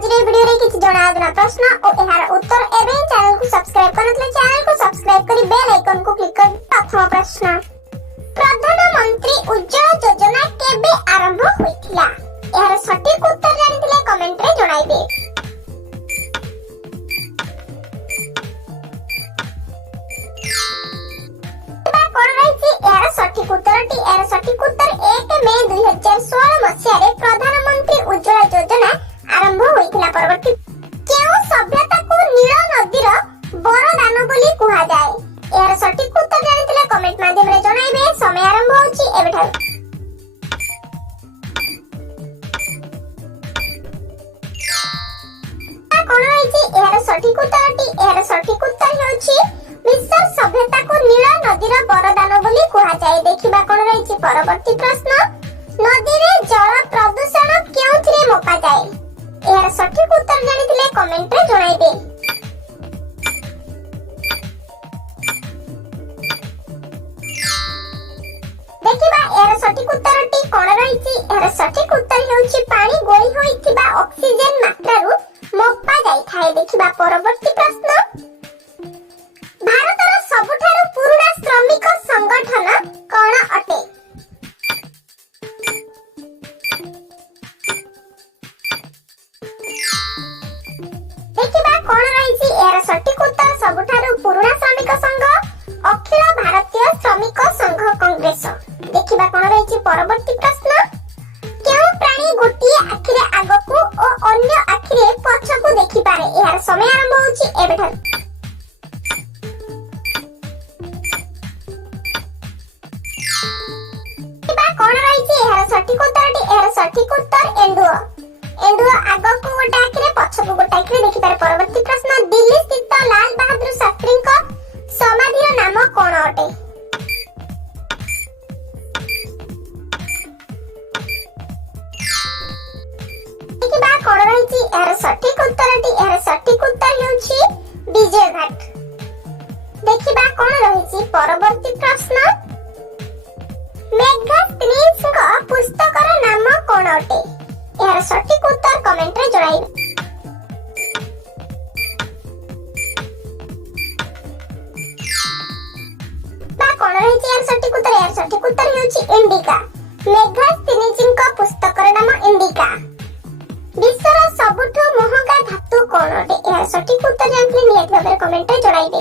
आज वीडियो रे किछि जणाजना प्रश्न और एहार उत्तर एबे चैनल को सब्सक्राइब करनतले चैनल को सब्सक्राइब करी बेल आइकन को क्लिक कर प्रथम प्रश्न प्रधानमंत्री उज्ज्वला योजना केबे आरंभ होइथिला एहार सटीक उत्तर जानिथिले कमेंट रे जणाइबे। सटीक उत्तर 1 मई 2016 मसिया प्रधानमंत्री उज्ज्वला योजना आरंभ होइथिला। परवर्ती केउ सभ्यता को नील नदीर वरदान बोली कुहा जाय एहार सटीक उत्तर जानिथिले कमेंट माध्यम रे जणाइबे। समय आरंभ होछि एबेठार। कोन रहिछि एहार सटीक उत्तर होछि मिस्र सभ्यता को नील नदीर वरदान बोली कुहा जाय। देखिबा कोन रहिछि परवर्ती प्रश्न नदी रे जल प्रदूषण केउथिरे मपा जाय एहार सटीक उत्तर जानिथिले कमेंट रे जणाइबे। देखिबा एहार सटीक उत्तरटी कोन रहिछि एहार सटीक उत्तर हेउछि पानी गोई होइथिबा ऑक्सीजन मात्रारु मपा जाय थाए। देखिबा परवर्ती प्रश्न भारतर सबुठारु पुराना श्रमिक संगठन कोन अटे देखिबा कोन रहिछि एहार सटीक उत्तर सबुठारु पुराना श्रमिक संघ अखिल भारतीय श्रमिक संघ कांग्रेस। देखिबा कोन रहिछि परवर्ती प्रश्न केउ प्राणी गोटिए आखिरे आगकू और अन्य आखिरे पछकू देखि पारे एहार समय आरंभ होछि एबेठार। कोन रहिछि एहार सटीक उत्तर एंडुओ आगकू गोटे आखिरे पछकू गोटे आखिरे देखि पारे। परवर्ती प्रश्न दिल्ली स्थित लाल बहादुर शास्त्री को समाधिर नाम कोन अटे देखिबा कोन रहिछि एहार सटीक उत्तर हेउछि विजय घाट। देखिबा कोन रहिछि परवर्ती प्रश्न मेघास्त्रीज को पुस्तकर नाम कोन अटे एहार सटीक उत्तर कमेंट रे जणाइबे। कोन रहिछि एहार सटीक उत्तर हेउछि इंडिका। मेघास्त्रीज को पुस्तकर नाम इंडिका। विश्वर सबुठु महंगा धातु कोन अटे एहार सटीक उत्तर जानथि नियत भाबरे कमेंट रे जणाइबे।